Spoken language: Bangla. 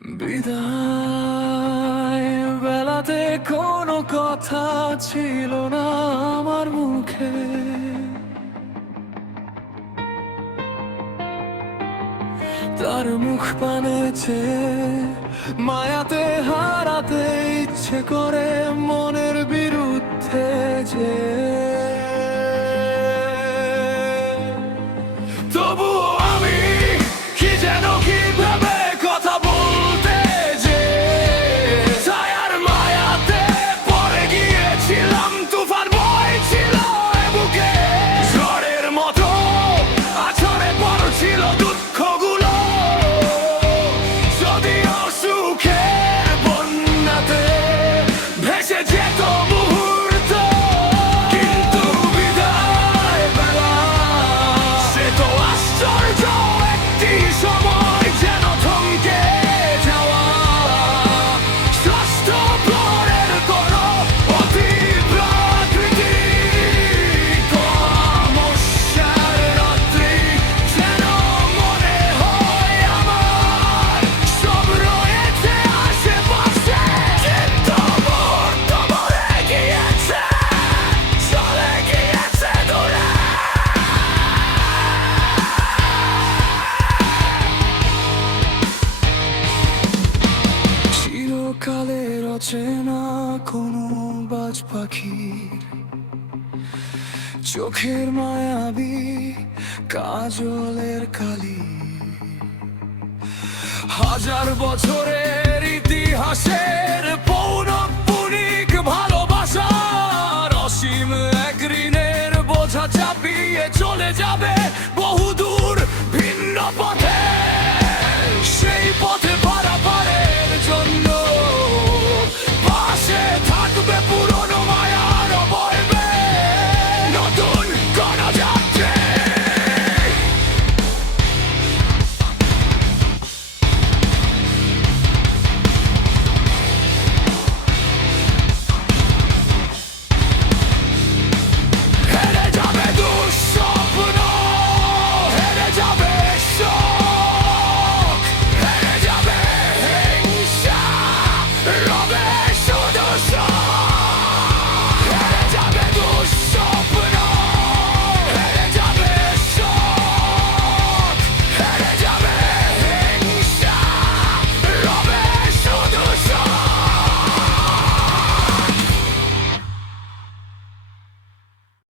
বিদায় বেলাতে কোনো কথা ছিল না আমার মুখে, তার মুখ পানে চেয়ে মায়াতে হারাতে ইচ্ছে করে মনের বিরুদ্ধে যে তবুও আমি কি যেন কিভাবে কথা বলতে যে ছায়ার মায়াতে পড়ে গিয়েছিলাম, তুফান বইছিল এ বুকে ঝড়ের মতো আছড়ে পড়ছিল দুঃখগুলো, যদিও সুখের বন্যাতে ভেসে যেত মুহূর্ত, কিন্তু বিদায় বেলা সে তো আশ্চর্য একটি সময়, যেন থমকে যাওয়া ষষ্ঠ প্রহরের কোনো অতি প্রাকৃতিক অমাবস্যার রাত্রি, যেন মনে হয় আমার সব রয়েছে আশেপাশে, কিন্তু মুহূর্ত বলে গিয়েছে, চলে গিয়েছে দূরে। চিরকালের অচেনা কোনো বাজ পাখির চোখের মায়াবী কাজলের কালি, হাজার বছরের ইতিহাসের পৌনঃপুনিক ভালোবাসার অসীম এক ঋণের বোঝা চাপিয়ে চলে যাবে বহুদূর ভিন্ন পথ।